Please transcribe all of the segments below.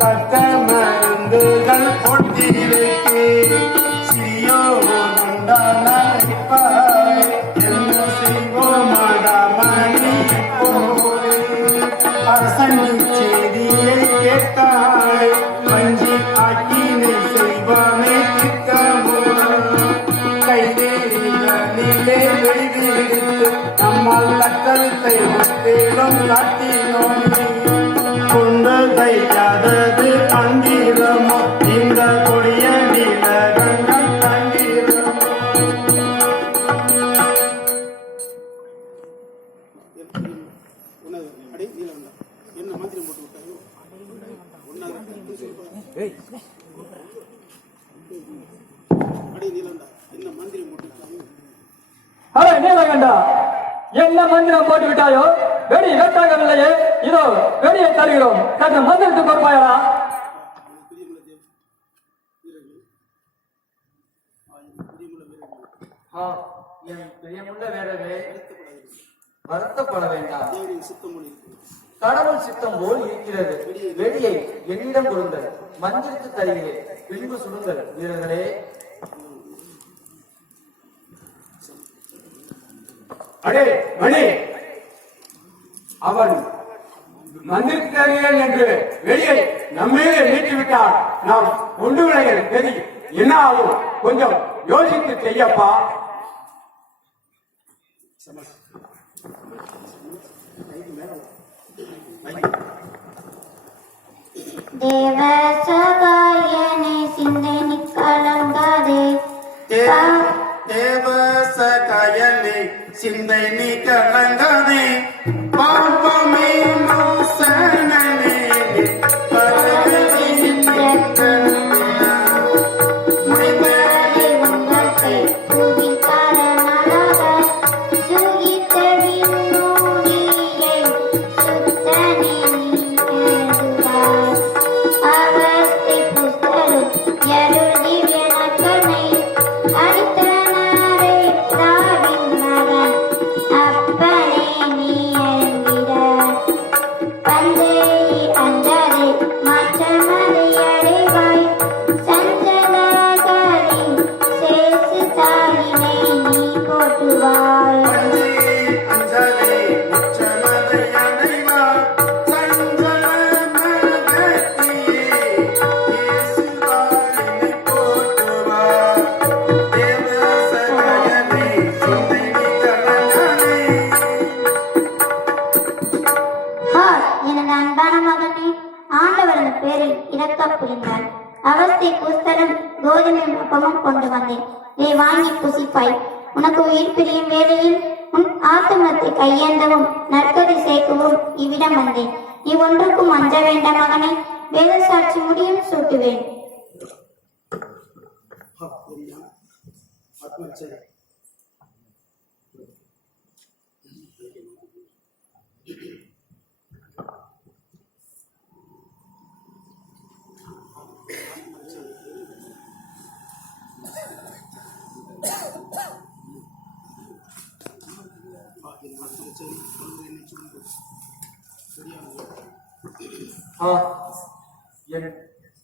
பக்க மருந்துகள் பொட்டிருக்கு சியோண்டாய் என்ன செய்வோமாடா மணி போடு அரசன் செய்தியை கேட்டாய் பஞ்சி ஆக்கினை செய்வானே திட்டமோ கைதேனிலே வெளிவிடுத்து நம்மால் கட்டவில்லை தேடும் காட்டினோமே தையாதது அந்திரமோ இந்த கொடிய நீலகண்டம் தந்திரமோ. என்ன மாதிரி போட்டு விட்டாயோ அடே நீலண்டா என்ன மந்திரி போட்டு விட்டாயோ நீலகண்டா என்ன மந்திரம் போட்டு விட்டாயோ வெடி வெட்டாகவில்லையே இதோ வெடியை தருகிறோம் சற்று மந்திரத்துக்கு பொறுப்பாயடா என் பிரியமுள்ள வீரரே வருத்தப்பட வேண்டாம் கடவுள் சித்தம் போல் இருக்கிறது வெடியை என்னிடம் கொடுங்கள் மந்திரத்து தருகிறேன் பின்பு சுடுங்கள் வீரர்களே அடே மணி அவன் மந்திரிக்கிறேன் என்று வெளியே நம்மையே நீக்கிவிட்டால் நாம் ஒன்று விளைய தெரியும் என்ன ஆகும் கொஞ்சம் யோசித்து செய்யப்பா. தேவ சகாயனே சிந்தனை கலங்காதே தேவ சகாயனே சிந்தை நீ கலங்காதே பாம்பமே மோசனே அவஸ்தை புஸ்தகம் கோதுமை அப்பமும் கொண்டு வந்தேன். இதை வாங்கி புசிப்பாய். உனக்கு உயிர் பிரியும் வேளையில் உன் ஆத்துமத்தை கையேந்தவும் நற்கதி சேர்க்கவும் இவ்விடம் வந்தேன். நீ ஒன்றுக்கும் அஞ்ச வேண்டாம் மகனை. வேத சாட்சி முடியும் சூட்டுவேன்.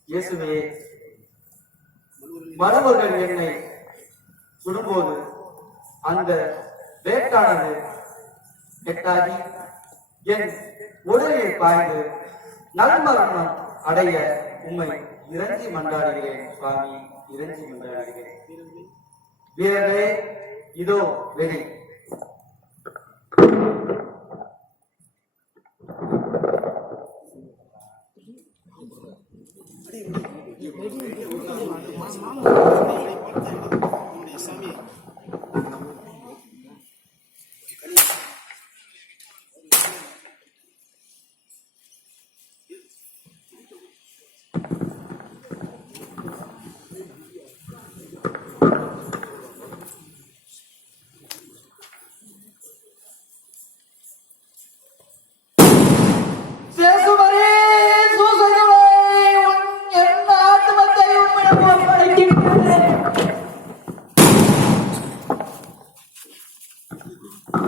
இயேசுவே மருமகள் என்னை சுடும்போது அந்த வேட்டானது எட்டாகி என் உடலில் பாய்ந்து நல்மரணம் அடைய உண்மை இறங்கி மன்றாடுகிறேன் சுவாமி, இறங்கி மன்றாடுகிறேன். வீரரே இதோ வெறி. மாமா